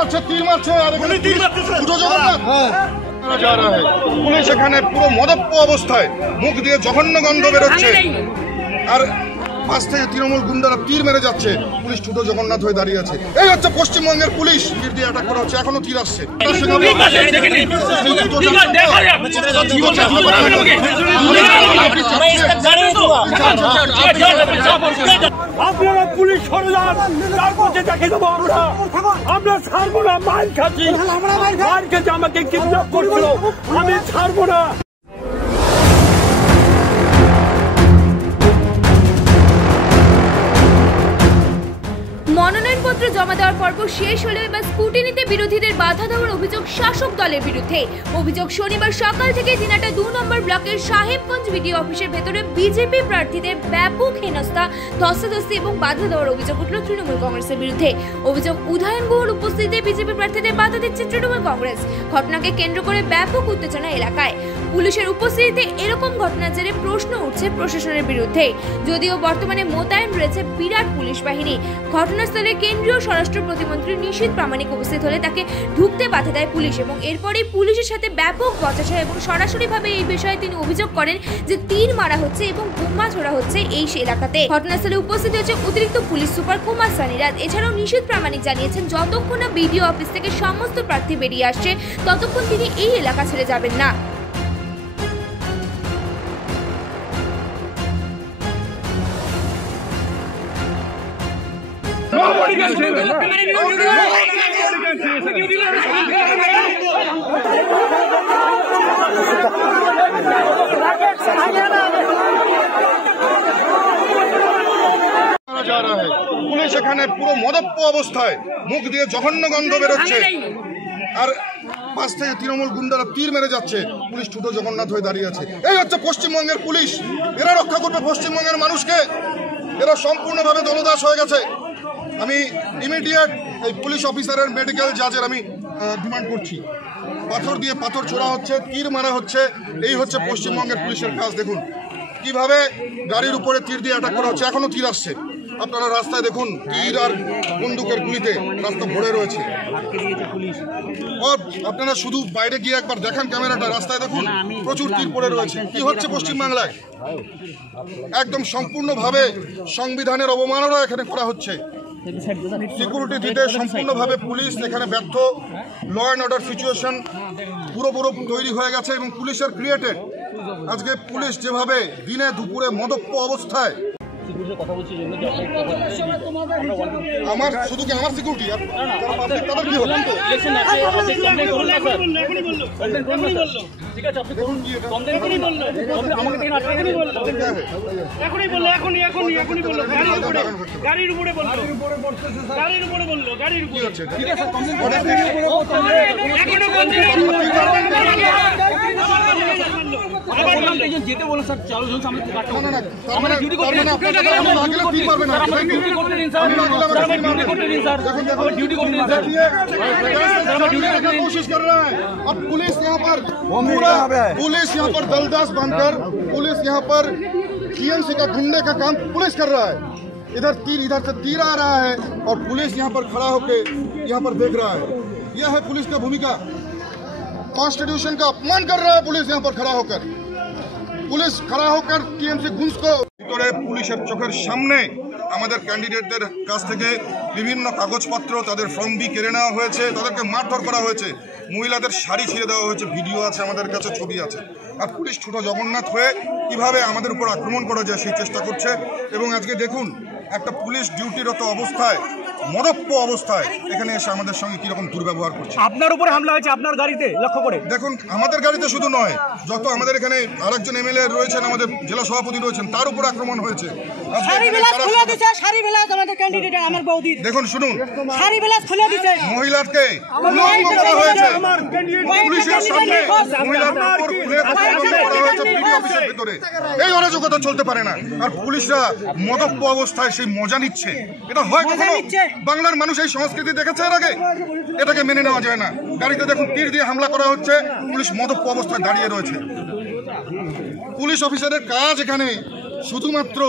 মারছে, তীর মারছে, আর এখানে দুটো জগন্নাথ যা রা হ্যায়। পুলিশ এখানে পুরো মদপ্য অবস্থায়, মুখ দিয়ে জঘন্য গন্ধ বেরোচ্ছে, আর পাশ থেকে তৃণমূল গুন্ডারা তীর মেরে যাচ্ছে, পুলিশ ছোটো জগন্নাথ হয়ে দাঁড়িয়ে আছে। এই হচ্ছে পশ্চিমবঙ্গের পুলিশ, তীর দিয়ে অ্যাটাক করা হচ্ছে, এখনো তীর আসছে। আপনারা পুলিশ সরে যান, তারপরে দেখে দেবো আমরা ছাড়বো না। মার খাচ্ছি, মার খেতে আমাকে কিডন্যাপ করছিল, আমি ছাড়বো না। মনোনয়নপত্র জমা দেওয়ার পর্ব শেষ হলেও এবার স্কুটিনিতে বিরোধীদের বাধা দেওয়ার অভিযোগ শাসক দলের বিরুদ্ধে। অভিযোগ, শনিবার সকাল থেকে দিনাটা 2 নম্বর ব্লকের সাহেবগঞ্জ বিডিও অফিসের ভেতরে বিজেপি প্রার্থীদের ব্যাপক হেনস্থা, ধস্তাধস্তি এবং বাধা দেওয়ার অভিযোগ উঠল তৃণমূল কংগ্রেসের বিরুদ্ধে। অভিযোগ, উদয়ন গুহর উপস্থিতিতে বিজেপি প্রার্থীদের বাধা দিচ্ছে তৃণমূল কংগ্রেস। ঘটনাকে কেন্দ্র করে ব্যাপক উত্তেজনা এলাকায়। পুলিশের উপস্থিতিতে এরকম ঘটনার জেরে প্রশ্ন উঠছে প্রশাসনের বিরুদ্ধে। যদিও বর্তমানে মোতায়েন রয়েছে বিরাট পুলিশ বাহিনী। ঘটনাস্থলে কেন্দ্রীয় স্বরাষ্ট্র প্রতিমন্ত্রী নিশীথ প্রামাণিক উপস্থিত হলে তাকে ঢুকতে বাধা দেয় পুলিশ, এবং এরপরেই পুলিশের সাথে ব্যাপক বচসা, এবং সরাসরিভাবে এই বিষয়ে তিনি অভিযোগ করেন যে তীর মারা হচ্ছে এবং বোমা ছোড়া হচ্ছে এই এলাকাতে। ঘটনাস্থলে উপস্থিত হয়েছে অতিরিক্ত পুলিশ সুপার কুমার সানিরাজ। এছাড়াও নিশীথ প্রামাণিক জানিয়েছেন, যতক্ষণ না বিডিও অফিস থেকে সমস্ত প্রার্থী বেরিয়ে আসছে ততক্ষণ তিনি এই এলাকা ছেড়ে যাবেন না। পুলিশ এখানে পুরো মদপ্য অবস্থায়, মুখ দিয়ে জঘন্য গন্ধ বেরোচ্ছে, আর পাশ থেকে তৃণমূল গুন্ডারা তীর মেরে যাচ্ছে, পুলিশ ছোটো জগন্নাথ হয়ে দাঁড়িয়ে আছে। এই হচ্ছে পশ্চিমবঙ্গের পুলিশ, এরা রক্ষা করবে পশ্চিমবঙ্গের মানুষকে। এরা সম্পূর্ণভাবে দলদাস হয়ে গেছে। আমি ইমিডিয়েট এই পুলিশ অফিসারের মেডিকেল জাজের আমি ডিমান্ড করছি। পাথর দিয়ে পাথর ছোড়া হচ্ছে, তীর মারা হচ্ছে, এই হচ্ছে পশ্চিমবঙ্গের পুলিশের কাজ। দেখুন কিভাবে গাড়ির উপরে তীর দিয়ে অ্যাটাক করা হচ্ছে, এখনো তীর আসছে। আপনারা রাস্তায় দেখুন, তীর আর বন্দুকের গুলিতে রাস্তা ভরে রয়েছে। আপনারা শুধু বাইরে গিয়ে একবার দেখেন ক্যামেরাটা, রাস্তায় দেখুন প্রচুর তীর পড়ে রয়েছে। কি হচ্ছে পশ্চিমবাংলায়? একদম সম্পূর্ণভাবে সংবিধানের অবমাননা এখানে করা হচ্ছে। সিকিউরিটি দিতে সম্পূর্ণভাবে পুলিশ এখানে ব্যর্থ। ল অ্যান্ড অর্ডার সিচুয়েশন পুরোপুরো তৈরি হয়ে গেছে, এবং পুলিশের ক্রিয়েটেড। আজকে পুলিশ যেভাবে দিনে দুপুরে মদপ্য অবস্থায়, আমার শুধু কি আমার সিকিউরিটি, তাদের কি হলো? গাড়ির উপরে বললো, যেতে বলো স্যার, চালু कोशिश कर रहा है। अब पुलिस यहाँ पर दलदास बनकर, पुलिस यहाँ पर टीएमसी का गुंडे का काम पुलिस कर रहा है। इधर से तीर आ रहा है, और पुलिस यहाँ पर खड़ा होकर यहाँ पर देख रहा है। यह है पुलिस का भूमिका। कॉन्स्टिट्यूशन का अपमान कर रहा है पुलिस यहाँ पर खड़ा होकर। पुलिस खड़ा होकर टीएमसी गुंज को ভিতরে পুলিশের চোখের সামনে আমাদের ক্যান্ডিডেটদের কাছ থেকে বিভিন্ন কাগজপত্র, তাদের ফর্ম বি কেড়ে নেওয়া হয়েছে, তাদেরকে মারধর করা হয়েছে, মহিলাদের শাড়ি ছিঁড়ে দেওয়া হয়েছে, ভিডিও আছে, আমাদের কাছে ছবি আছে। আর পুলিশ ছোট জগন্নাথ হয়ে কিভাবে আমাদের উপর আক্রমণ করা যায় সেই চেষ্টা করছে। এবং আজকে দেখুন, একটা পুলিশ ডিউটিরত অবস্থায়, মদপ্য অবস্থায় এখানে এসে আমাদের সঙ্গে কিরকম দুর্ব্যবহার করছে। আপনার উপরে হামলা হয়েছে আপনার গাড়িতে, লক্ষ্য করে দেখুন। আমাদের গাড়িতে শুধু নয়, যত আমাদের এখানে আরেকজন এমএলএ রয়েছেন, আমাদের জেলা সভাপতি রয়েছেন, তার উপর আক্রমণ হয়েছে। দেখুন, শুনুন, মহিলাকে উলঙ্গ করা হয়েছে পুলিশের সামনে, মহিলাদের উপর করা হয়েছে বিডিও অফিসের ভিতরে। এই অরাজকতা চলতে পারে না। আর পুলিশরা মদপ্য অবস্থায় সেই মজা নিচ্ছে, এটা হয় কখনো? বাংলার মানুষ এই সংস্কৃতি দেখেছে এর আগে? এটাকে মেনে নেওয়া যায় না। গাড়িতে দেখুন তীর দিয়ে হামলা করা হচ্ছে, পুলিশ মদপ্য অবস্থায় দাঁড়িয়ে রয়েছে। পুলিশ অফিসারের কাজ এখানে শুধুমাত্র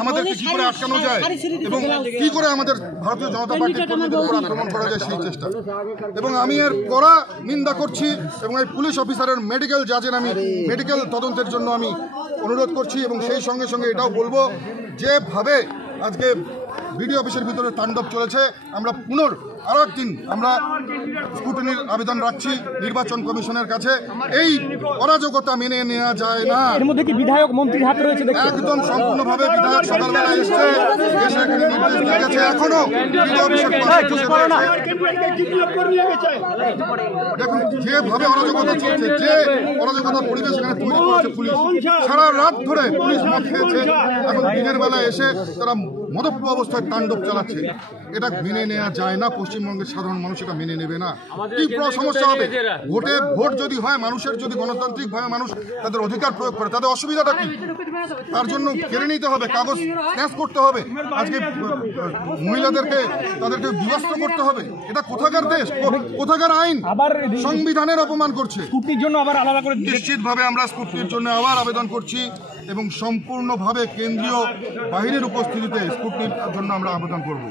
আমাদেরকে কি করে আটকানো যায় এবং কি করে আমাদের ভারতীয় জনতা পার্টির কর্মীদের উপর আক্রমণ করা যায় সেই চেষ্টা। এবং আমি এর কড়া নিন্দা করছি এবং এই পুলিশ অফিসারের মেডিকেল জাজের আমি মেডিকেল তদন্তের জন্য আমি অনুরোধ করছি। এবং সেই সঙ্গে সঙ্গে এটাও বলবো, যেভাবে আজকে বিডিও অফিসের ভিতরে তাণ্ডব চলেছে, আমরা আরো একদিন আমরা স্কুটিনির আবেদন রাখছি নির্বাচন কমিশনের কাছে। এই অরাজকতা মেনে নেওয়া যায় না। এর মধ্যে কি বিধায়ক মন্ত্রীর হাত রয়েছে? একদম সম্পূর্ণভাবে বিধায়ক সকালবেলা এসে এখানে নির্দেশ দিয়ে গেছে, এখনো বিডিও অফিসের পাশে দেখুন যেভাবে অরাজকতা চলছে, যে অরাজকতার পরিবেশ এখানে তৈরি করছে পুলিশ। সারা রাত ধরে পুলিশ মদ খেয়েছে, এখন দিনের বেলা এসে তারা মদপ্য অবস্থায় তাণ্ডব চালাচ্ছে। এটা মেনে নেওয়া যায় না। পশ্চিমবঙ্গের সাধারণ মানুষ এটা মেনে নেবে না। কি সমস্যা হবে? ভোট যদি হয়, মানুষের যদি গণতান্ত্রিকভাবে মানুষ তাদের অধিকার প্রয়োগ করে, তাদের অসুবিধাটা কি? তার জন্য কেড়ে নিতে হবে, কাগজ স্ন্যাচ করতে হবে, আজকে মহিলাদেরকে তাদেরকে বিবস্ত্র করতে হবে। এটা কোথাকার দেশ, কোথাকার আইন? আবার সংবিধানের অপমান করছে। স্কুটির জন্য আবার আলাদা করে নিশ্চিতভাবে আমরা স্কুটির জন্য আবার আবেদন করছি এবং সম্পূর্ণভাবে কেন্দ্রীয় বাহিনীর উপস্থিতিতে স্কুটির জন্য আমরা আবেদন করব।